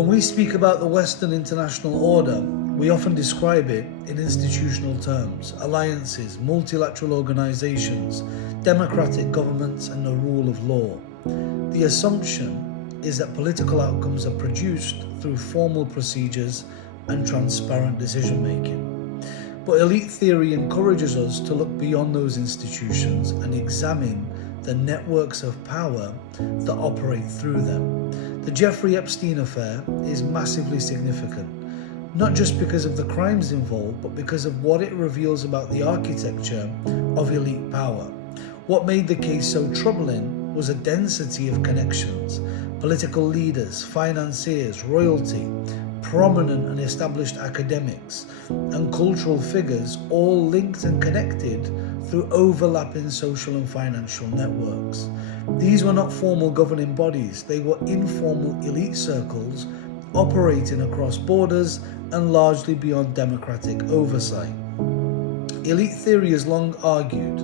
When we speak about the Western International Order, we often describe it in institutional terms: alliances, multilateral organizations, democratic governments, and the rule of law. The assumption is that political outcomes are produced through formal procedures and transparent decision-making. But elite theory encourages us to look beyond those institutions and examine the networks of power that operate through them. The Jeffrey Epstein affair is massively significant, not just because of the crimes involved, but because of what it reveals about the architecture of elite power. What made the case so troubling was a density of connections: political leaders, financiers, royalty, prominent and established academics, and cultural figures, all linked and connected through overlapping social and financial networks. These were not formal governing bodies, they were informal elite circles operating across borders and largely beyond democratic oversight. Elite theory has long argued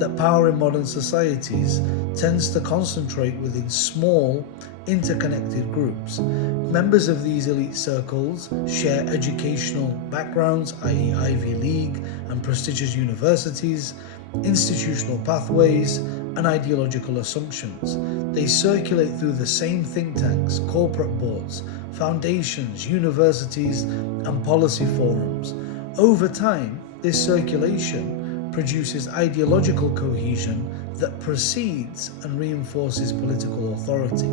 that power in modern societies tends to concentrate within small, interconnected groups. Members of these elite circles share educational backgrounds, i.e. Ivy League and prestigious universities, institutional pathways, and ideological assumptions. They circulate through the same think tanks, corporate boards, foundations, universities, and policy forums. Over time, this circulation produces ideological cohesion that precedes and reinforces political authority.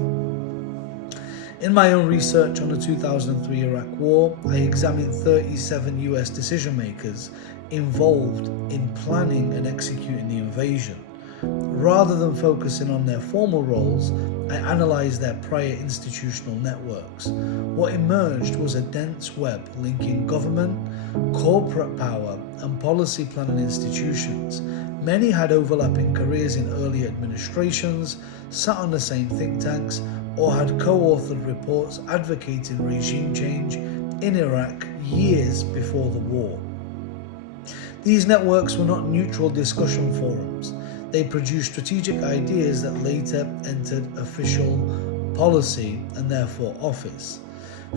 In my own research on the 2003 Iraq War, I examined 37 US decision makers involved in planning and executing the invasion. Rather than focusing on their formal roles, I analysed their prior institutional networks. What emerged was a dense web linking government, corporate power, and policy planning institutions. Many had overlapping careers in early administrations, sat on the same think tanks, or had co-authored reports advocating regime change in Iraq years before the war. These networks were not neutral discussion forums. They produced strategic ideas that later entered official policy and therefore office.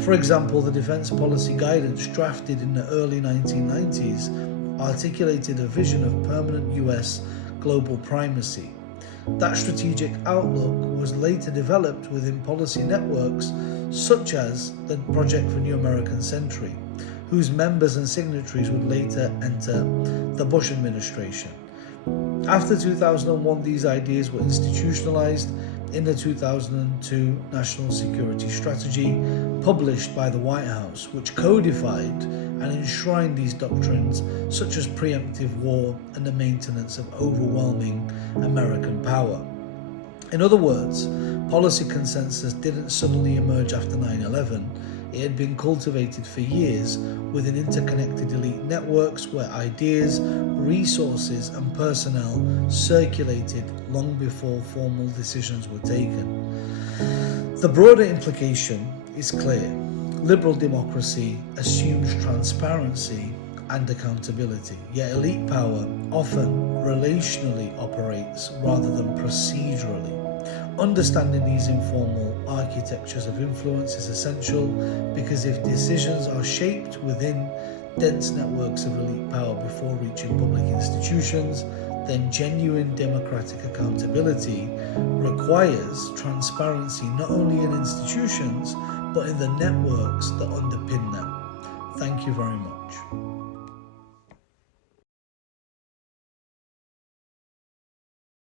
For example, the defense policy guidance drafted in the early 1990s articulated a vision of permanent US global primacy. That strategic outlook was later developed within policy networks such as the Project for New American Century, whose members and signatories would later enter the Bush administration. After 2001, these ideas were institutionalized in the 2002 National Security Strategy published by the White House, which codified and enshrined these doctrines such as preemptive war and the maintenance of overwhelming American power. In other words, policy consensus didn't suddenly emerge after 9/11. It had been cultivated for years within interconnected elite networks where ideas, resources, and personnel circulated long before formal decisions were taken. The broader implication is clear. Liberal democracy assumes transparency and accountability, yet elite power often relationally operates rather than procedurally. Understanding these informal architectures of influence is essential because if decisions are shaped within dense networks of elite power before reaching public institutions, then genuine democratic accountability requires transparency not only in institutions, but in the networks that underpin them. Thank you very much.